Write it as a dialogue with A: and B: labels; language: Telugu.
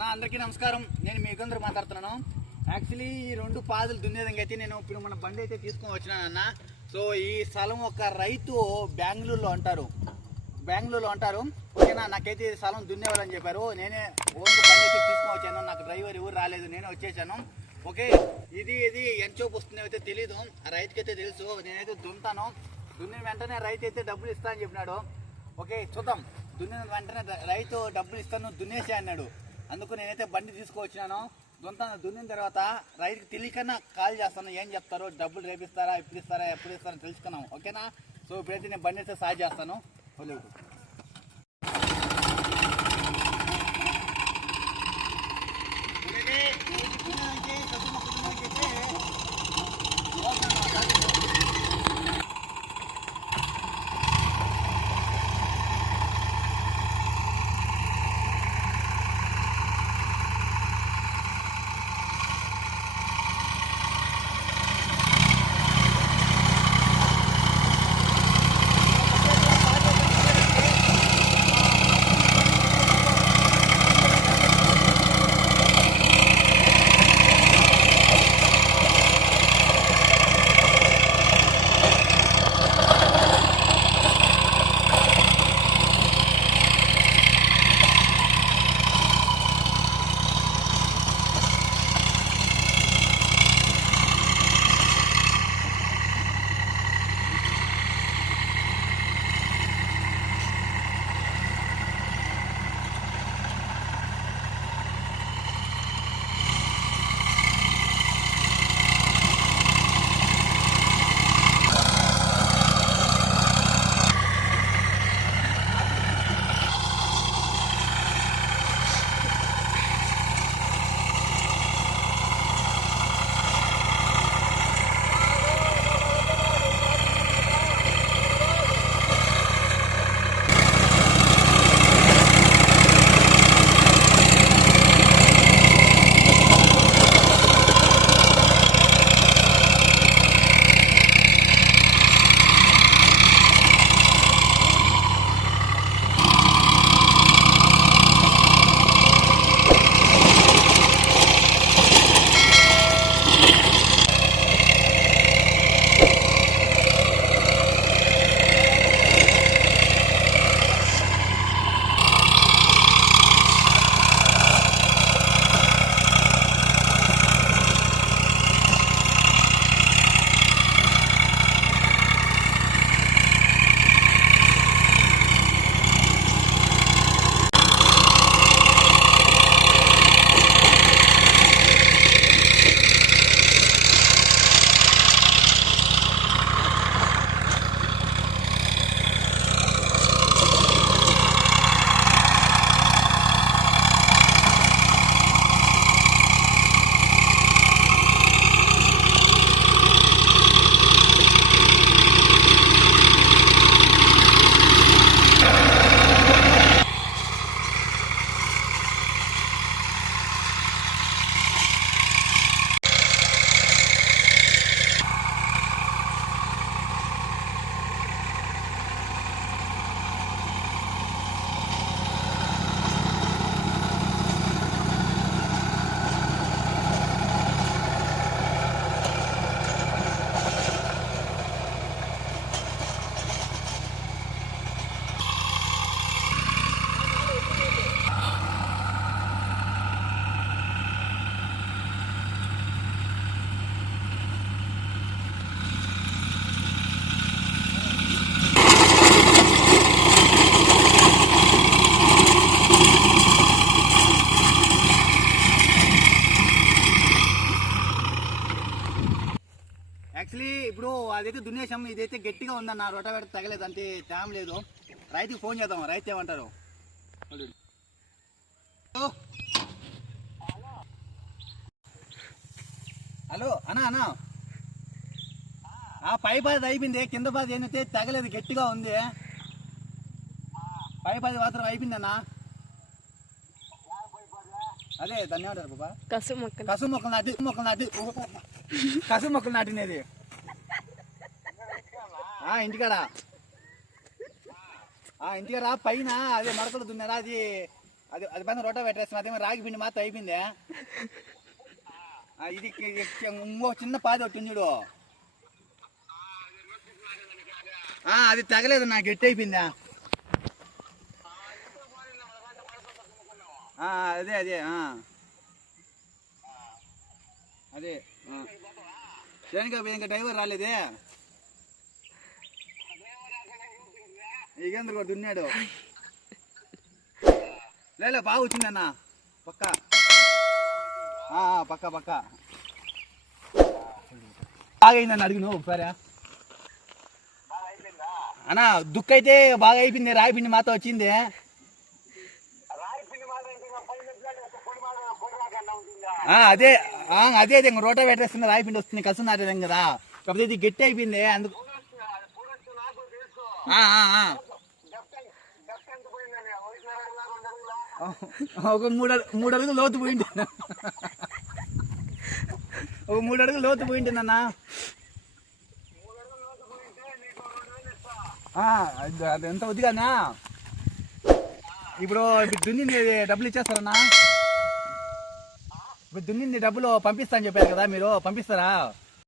A: అన్న అందరికీ నమస్కారం. నేను మీ యుగంధర్ మాట్లాడుతున్నాను. యాక్చువల్లీ ఈ రెండు పాదులు దున్నేదానికి అయితే నేను ఇప్పుడు మన బండి అయితే తీసుకొని వచ్చినానన్న సో ఈ స్థలం ఒక రైతు బెంగళూరులో అంటారు బెంగళూరులో అంటారు ఓకేనా నాకైతే ఈ స్థలం దున్నేవాళ్ళని చెప్పారు. నేనే ఓన్ బండి అయితే తీసుకొని వచ్చాను. నాకు డ్రైవర్ ఎవరు రాలేదు. నేనే వచ్చేసాను. ఓకే ఇది ఇది ఎంచోపు వస్తుందో అయితే తెలీదు. రైతుకైతే తెలుసు. నేనైతే దున్నుతాను. దున్నిన వెంటనే రైతు అయితే డబ్బులు ఇస్తా అని చెప్పినాడు. ఓకే చూద్దాం. దున్నిన వెంటనే రైతు డబ్బులు ఇస్తాను. దున్నేసే అన్నాడు. అందుకు నేనైతే బండి తీసుకువచ్చినాను. దున్తాను దున్నిన తర్వాత రైతుకి తెలియకన్నా కాల్ చేస్తాను. ఏం చెప్తారు డబ్బులు రేపిస్తారా ఎప్పుడు ఇప్పుడు ఇస్తారా ఎప్పుడు ఇస్తారో తెలుసుకున్నాం ఓకేనా? సో ఇప్పుడైతే నేను బండి అయితే సాగు చేస్తాను. వదిలేడు. అదైతే దున్నేసాం ఇదైతే గట్టిగా ఉందన్న రొటవేట తగలేదు అంతే తేమ లేదు. రైతుకి ఫోన్ చేద్దాం రైతు ఏమంటారు? హలో. అన్నా అన్నా. ఆ పై పాది అయిపోయింది. కింద పాది ఏంటంటే తగలేదు గట్టిగా ఉంది. పై పాది మాత్రం అయిపోయిందన్నా అదే ధన్యవాదాలు బాబా?
B: కసు మొక్కలు.
A: కసు మొక్కలు నాటి మొక్కలు నాటి కసు మొక్కలు నాటినది. ఆ ఇంటికాడ ఆ ఇంటికాడ పైన అదే మడకలు దున్నారా అది అది అది పైన రోటో పెట్టేస్తున్నా అదేమో రాగి పిండి మాత్రం అయిపోయింది ఆ, ఇది కి- కి- ఇంకో చిన్న పాది ఒకటి ఉంది చూడు ఆ, అది తగలేదు నాకు గట్టి అయిపోయిందా ఆ, అదే అదే ఆ. అదే ఆ. దేనికా ఇంకా డ్రైవర్ రాలేదే కూడా దున్నాడు. లేలే బాగా వచ్చిందన్న. పక్క. పక్క పక్క. బాగా అయిందన్న అడిగిన ఒకసారి అన్న దుక్కు అయితే బాగా అయిపోయింది రాయి పిండి మాతో వచ్చింది ఆ, అదే అదే అదే ఇంక రోటా పెట్టేస్తున్న రాయి పిండి వస్తుంది కసు నాటేది కదా. కాకపోతే ఇది గట్టి అయిపోయింది అందుకు ఆ, ఆ, ఆ. ఒక మూడు మూడు అడుగులు లోతు పోయింది. ఒక మూడు అడుగులు లోతు పోయింది అన్న అది ఎంత వద్దుగానా ఇప్పుడు ఇప్పుడు దున్నింది డబ్బులు ఇచ్చేస్తారన్నా ఇప్పుడు దున్నింది డబ్బులు పంపిస్తా అని చెప్పారు కదా మీరు పంపిస్తారా?